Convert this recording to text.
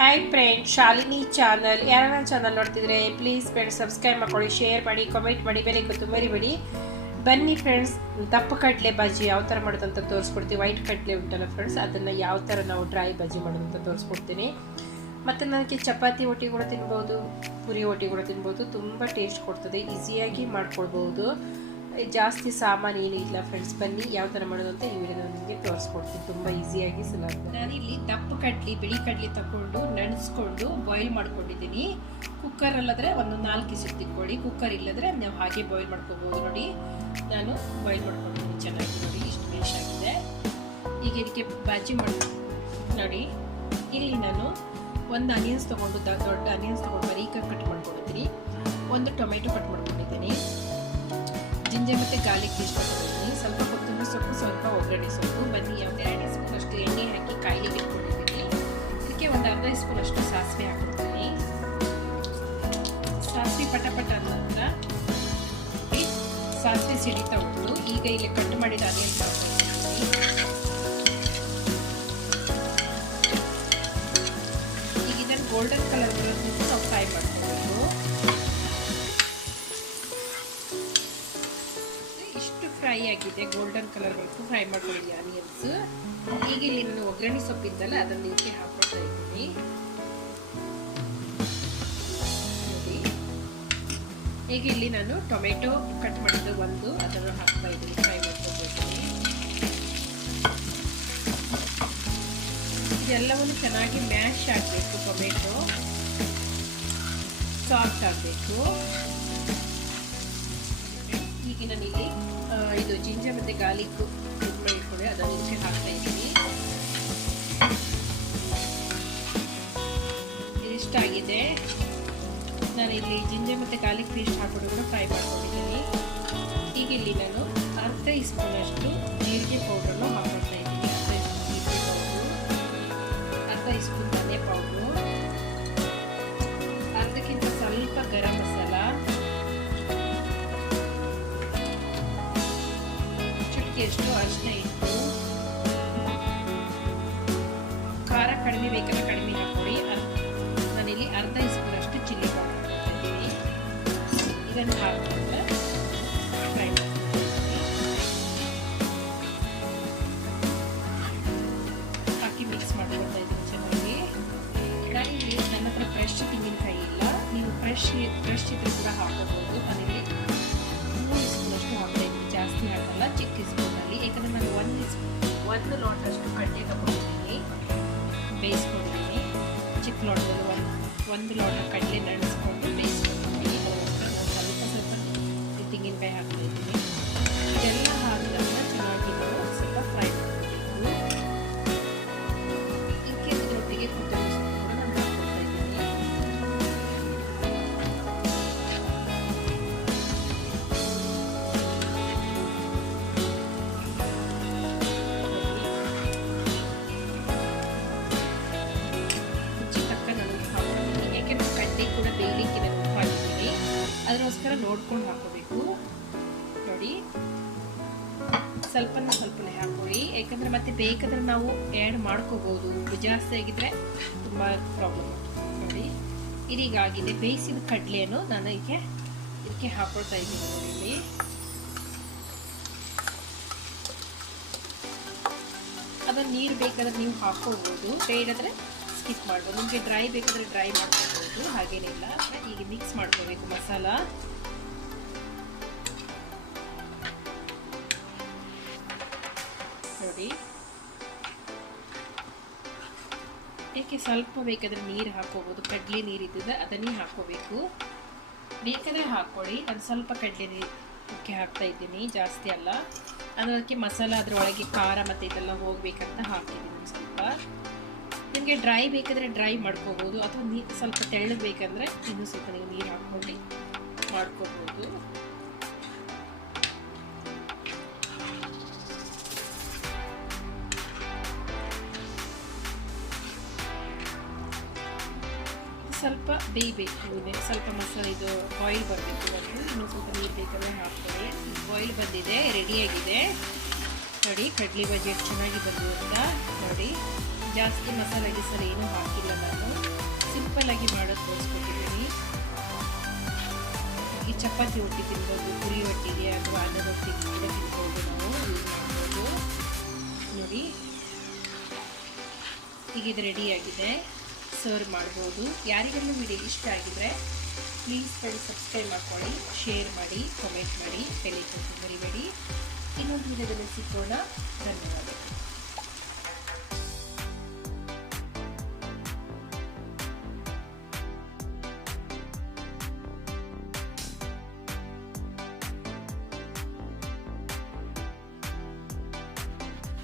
Hi friend Shalini channel ಯಾರನ್ನ channel ನೋಡ್ತಿದ್ರೆ please friends subscribe ಮಾಡ್ಕೊಳ್ಳಿ ಶೇರ್ ಮಾಡಿ ಕಾಮೆಂಟ್ ಮಾಡಿ ಬೆಲೆ ಗೊತ್ತು ಮರಿಬೇಡಿ ಬನ್ನಿ ಫ್ರೆಂಡ್ಸ್ ದಪ್ಪ ಕಡಲೆ ಬಾಜಿ ಯಾವ ಥರ ಮಾಡೋದಂತ ತೋರಿಸ್ಕೊಡ್ತೀವಿ. ವೈಟ್ ಕಡಲೆ ಉಂಟಲ್ಲ ಫ್ರೆಂಡ್ಸ್ ಅದನ್ನು ಯಾವ ಥರ ನಾವು ಡ್ರೈ ಬಜ್ಜಿ ಮಾಡೋದಂತ ತೋರಿಸ್ಕೊಡ್ತೀನಿ. ಮತ್ತು ನನಗೆ ಚಪಾತಿ ಒಟ್ಟಿ ಕೂಡ ತಿನ್ಬೋದು, ಪುರಿ ಒಟ್ಟಿ ಕೂಡ ತಿನ್ಬೋದು, ತುಂಬ ಟೇಸ್ಟ್ ಕೊಡ್ತದೆ ಈಸಿಯಾಗಿ ಮಾಡ್ಕೊಳ್ಬೋದು ಜಾಸ್ತಿ ಸಾಮಾನು ಏನೂ ಇಲ್ಲ ಫ್ರೆಂಡ್ಸ್ ಬನ್ನಿ ಯಾವ ಥರ ಮಾಡೋದು ಅಂತ ಈ ವಿಡಿಯೋ ನಿಮಗೆ ತೋರಿಸ್ಕೊಡ್ತೀನಿ. ತುಂಬ ಈಸಿಯಾಗಿ ಸುಲಭ. ನಾನಿಲ್ಲಿ ದಪ್ಪ ಕಡ್ಲಿ, ಬಿಳಿ ಕಡ್ಲಿ ತಗೊಂಡು ನೆನೆಸ್ಕೊಂಡು ಬಾಯ್ಲ್ ಮಾಡ್ಕೊಂಡಿದ್ದೀನಿ. ಕುಕ್ಕರಲ್ಲಾದರೆ ಒಂದು ನಾಲ್ಕು ಇಸು ತಿಕ್ಕೊಳ್ಳಿ. ಕುಕ್ಕರ್ ಇಲ್ಲದ್ರೆ ನಾವು ಹಾಗೆ ಬಾಯ್ಲ್ ಮಾಡ್ಕೋಬೋದು ನೋಡಿ. ನಾನು ಬಾಯ್ಲ್ ಮಾಡ್ಕೊಂಡಿದ್ದೀನಿ ಚೆನ್ನಾಗಿ ನೋಡಿ, ಇಷ್ಟು ಬೇಷ್ ಆಗಿದೆ. ಈಗ ಇದಕ್ಕೆ ಬಾಜಿ ಮಾಡಿ, ನೋಡಿ. ಇಲ್ಲಿ ನಾನು ಒಂದು ಅನಿಯನ್ಸ್ ತೊಗೊಂಡು ದೊಡ್ಡ ಅನಿಯನ್ಸ್ ತೊಗೊಂಡು ಬರೀಕಾಗಿ ಕಟ್ ಮಾಡ್ಕೊಂಡಿದ್ದೀನಿ. ಒಂದು ಟೊಮೆಟೊ ಕಟ್ ಮಾಡ್ಕೊಂಡಿದ್ದೀನಿ. ಜಿಂಜರ್ ಮತ್ತು ಗಾರ್ಲಿಕ್ ಹಾಕೊಂಡಿದ್ದೀನಿ ಸ್ವಲ್ಪ ಕೊತ್ತಂಬರಿ ಸೊಪ್ಪು, ಸ್ವಲ್ಪ ಒಗ್ಗರಣೆ ಸೊಪ್ಪು. ಬನ್ನಿ ಎರಡು ಸ್ಪೂನ್ ಅಷ್ಟು ಎಣ್ಣೆ ಹಾಕಿ ಕಾಯಿಲೆಗೆ ಇಟ್ಕೊಂಡಿದ್ದೀನಿ. ಇದಕ್ಕೆ ಒಂದು ಅರ್ಧ ಸ್ಪೂನ್ ಅಷ್ಟು ಸಾಸಿವೆ ಹಾಕ್ತೀನಿ ಸಾಸಿವೆ ಪಟ ಪಟ ನಂತರ ಸಾಸಿವೆ ಸಿಡಿತಾ ಉಂಟು ಈಗ ಇಲ್ಲಿ ಕಟ್ ಮಾಡಿದ ಅನಿಯನ್ ಈಗ ಇದನ್ನು ಗೋಲ್ಡನ್ ಕಲರ್ ಬರೋದು ನಾವು ಫ್ರೈ ಮಾಡ್ಕೊಬೇಕು ಆಗಿದೆ ಗೋಲ್ಡನ್ ಕಲರ್ ಬರ್ತು ಫ್ರೈ ಮಾಡ್ಕೊಳ್ಳಿ ಆನಿಯನ್ಸ್ ಈಗ ಇಲ್ಲಿ ನಾನು ಒಗ್ಗರಣೆ ಸೊಪ್ಪಿದ್ದಲ್ಲ ಅದನ್ನು ಇಲ್ಲಿ ಹಾಕೊಳ್ತಾ ಇದ್ದೀನಿ. ಈಗ ಇಲ್ಲಿ ನಾನು ಟೊಮೆಟೊ ಕಟ್ ಮಾಡಿದ್ದು ಒಂದು, ಅದನ್ನು ಹಾಕ್ತಾ ಇದ್ದೀನಿ. ಫ್ರೈ ಮಾಡ್ಕೊಳ್ತೀನಿ ಇದೆಲ್ಲವನ್ನು ಚೆನ್ನಾಗಿ ಮ್ಯಾಶ್ ಆಗಬೇಕು, ಟೊಮೆಟೊ. ಸಾಫ್ಟ್ ಆಗಬೇಕು. ಜಿಂಜರ್ ಮತ್ತು ಗಾರ್ಲಿಕ್ ಇಟ್ಕೊಂಡು ಅದನ್ನು ಇದಕ್ಕೆ ಹಾಕ್ತಾ ಇದ್ದೀನಿ. ಇಷ್ಟ ಆಗಿದೆ. ನಾನು ಇಲ್ಲಿ ಜಿಂಜೆ ಮತ್ತು ಗಾರ್ಲಿಕ್ ಪೇಸ್ಟ್ ಹಾಕೊಂಡು ಕೂಡ ಫ್ರೈ ಮಾಡ್ಕೊಂಡಿದ್ದೀನಿ. ಈಗ ಇಲ್ಲಿ ನಾನು ಅರ್ಧ ಸ್ಪೂನಷ್ಟು ಜೀರಿಗೆ ಪೌಡ್ರನ್ನು ಹಾಕೊಳ್ತಾ ಚುಟ್ಕಿಯಷ್ಟು ಅರಿಶಿನ ಇಟ್ಟು ಖಾರ ಕಡಿಮೆ ಬೇಕಂದ್ರೆ ಕಡಿಮೆ ಹಾಕೊಳ್ಳಿ ಅರ್- ನಾನಿಲ್ಲಿ ಅರ್ಧ ಸ್ಪೂನ್ ಅಷ್ಟು ಚಿಲ್ಲಿ ಪೌಡರ್ ಇದನ್ನು ಹಾಕಿದ್ರೆ ಒಂದು ಒಂದು ಲೋಟ ಕಡಲೆ ನೆನೆಸ್ಕೊಂಡು ಬೇಯಿಸ್ಕೊಂಡು ನಾನು ಸ್ವಲ್ಪ ಸ್ವಲ್ಪ ತೆಂಗಿನಕಾಯಿ ಹಾಕ್ತಾ ಅದಕ್ಕೋಸ್ಕರ ನೋಡ್ಕೊಂಡು ಹಾಕೋಬೇಕು. ನೋಡಿ. ಸ್ವಲ್ಪನ ಸ್ವಲ್ಪನೇ ಹಾಕೊಳ್ಳಿ ಯಾಕಂದ್ರೆ ಮತ್ತೆ ಬೇಕಾದ್ರೆ ನಾವು ಆ್ಯಡ್ ಮಾಡ್ಕೋಬಹುದು ಉಪ್ಪು ಜಾಸ್ತಿ ಆಗಿದ್ರೆ ತುಂಬ ಪ್ರಾಬ್ಲಮ್ ನೋಡಿ. ಇದೀಗಾಗಿದೆ ಬೇಯಿಸಿದ ಕಡಲೆಯನ್ನು ನಾನು ಇದಕ್ಕೆ ಇದಕ್ಕೆ ಹಾಕೊಳ್ತಾ ಇದ್ದೀನಿ ನೋಡಿ ಇಲ್ಲಿ. ಅದನ್ನು ನೀರು ಬೇಕಾದ್ರೆ ನೀವು ಹಾಕೋಬಹುದು ಬೇಡದ್ರೆ ಸ್ಕಿಪ್ ಮಾಡ್ಬೋದು. ನಿಮಗೆ ಡ್ರೈ ಬೇಕಾದ್ರೆ ಡ್ರೈ ಮಾಡ್ಕೋಬಹುದು ಹಾಗೇನಿಲ್ಲ ಈಗ ಮಿಕ್ಸ್ ಮಾಡ್ಕೋಬೇಕು ಮಸಾಲ. ನೋಡಿ. ಇದಕ್ಕೆ ಸ್ವಲ್ಪ ಬೇಕಾದ್ರೆ ನೀರು ಹಾಕೋಬಹುದು ಕಡಲೆ ನೀರು ಇದ್ದಿದ್ದ ಅದನ್ನೇ ಹಾಕೋಬೇಕು. ಬೇಕಾದ್ರೆ ಹಾಕೊಳ್ಳಿ ನಾನು ಸ್ವಲ್ಪ ಕಡಲೆ ನೀರು ಉಕ್ಕಿ ಹಾಕ್ತಾ ಇದ್ದೀನಿ. ಜಾಸ್ತಿ ಅಲ್ಲ. ಅದಕ್ಕೆ ಮಸಾಲ ಅದರೊಳಗೆ ಖಾರ ಮತ್ತು ಇದೆಲ್ಲ ಹೋಗ್ಬೇಕಂತ ಹಾಕಿದ್ದೀನಿ ಸ್ವಲ್ಪ. ನಿಮಗೆ ಡ್ರೈ ಬೇಕಂದರೆ ಡ್ರೈ ಮಾಡ್ಕೋಬೋದು, ಅಥವಾ ನೀ, ಸ್ವಲ್ಪ ತೆಳ್ಳಗೆ ಬೇಕಂದರೆ ಇನ್ನೂ ಸ್ವಲ್ಪ ನೀವು ನೀರು ಹಾಕ್ಕೊಂಡು ಮಾಡ್ಕೋಬೋದು. ಸ್ವಲ್ಪ ಬೇಯಬೇಕು ಸ್ವಲ್ಪ ಮಸಾಲೆ ಇದು ಬಾಯ್ಲ್ ಬರಬೇಕು ಇನ್ನು ಇನ್ನೂ ಸ್ವಲ್ಪ ನೀರು ಬೇಕಾದ್ರೆ ಹಾಕ್ಕೊಳ್ಳಿ. ಬಾಯ್ಲ್ ಬಂದಿದೆ ರೆಡಿಯಾಗಿದೆ ನೋಡಿ, ಕಡ್ಲಿ ಬಜ್ಜಿ ಚೆನ್ನಾಗಿ ಬಂದಿರುತ್ತಾ ನೋಡಿ. ಜಾಸ್ತಿ ಮಸಾಲೆ ಗಿಸಾಲೆ ಏನೂ ಹಾಕಿಲ್ಲ ನಾನು. ಸಿಂಪಲ್ ಆಗಿ ಮಾಡೋದು ತೋರಿಸ್ಕೊಟ್ಟಿದ್ದೀನಿ. ಈ ಚಪಾತಿ ಹೊಟ್ಟಿ ತಿನ್ಬೋದು, ಪುರಿ ಒಟ್ಟಿಗೆ ಅಥವಾ ಅನ್ನದ ಒಟ್ಟಿಗೆ ಕೂಡ ತಿನ್ಬೋದು ನಾವು. ಯೂಸ್ ಮಾಡ್ಬೋದು. ನೋಡಿ. ಈಗ ಇದು ರೆಡಿಯಾಗಿದೆ ಸರ್ವ್ ಮಾಡ್ಬೋದು. ಯಾರಿಗೆಲ್ಲ ವಿಡಿಯೋ ಇಷ್ಟ ಆಗಿದ್ರೆ ಪ್ಲೀಸ್ ಫ್ರೆಂಡ್ಸ್ ಸಬ್ಸ್ಕ್ರೈಬ್ ಮಾಡ್ಕೊಳ್ಳಿ ಶೇರ್ ಮಾಡಿ ಕಮೆಂಟ್ ಮಾಡಿ. ಬೆಲೆ ಮರಿಬೇಡಿ ಇನ್ನೊಂದು ವಿಡಿಯೋದಲ್ಲಿ ಸಿಕ್ಕೋಣ ಧನ್ಯವಾದಗಳು.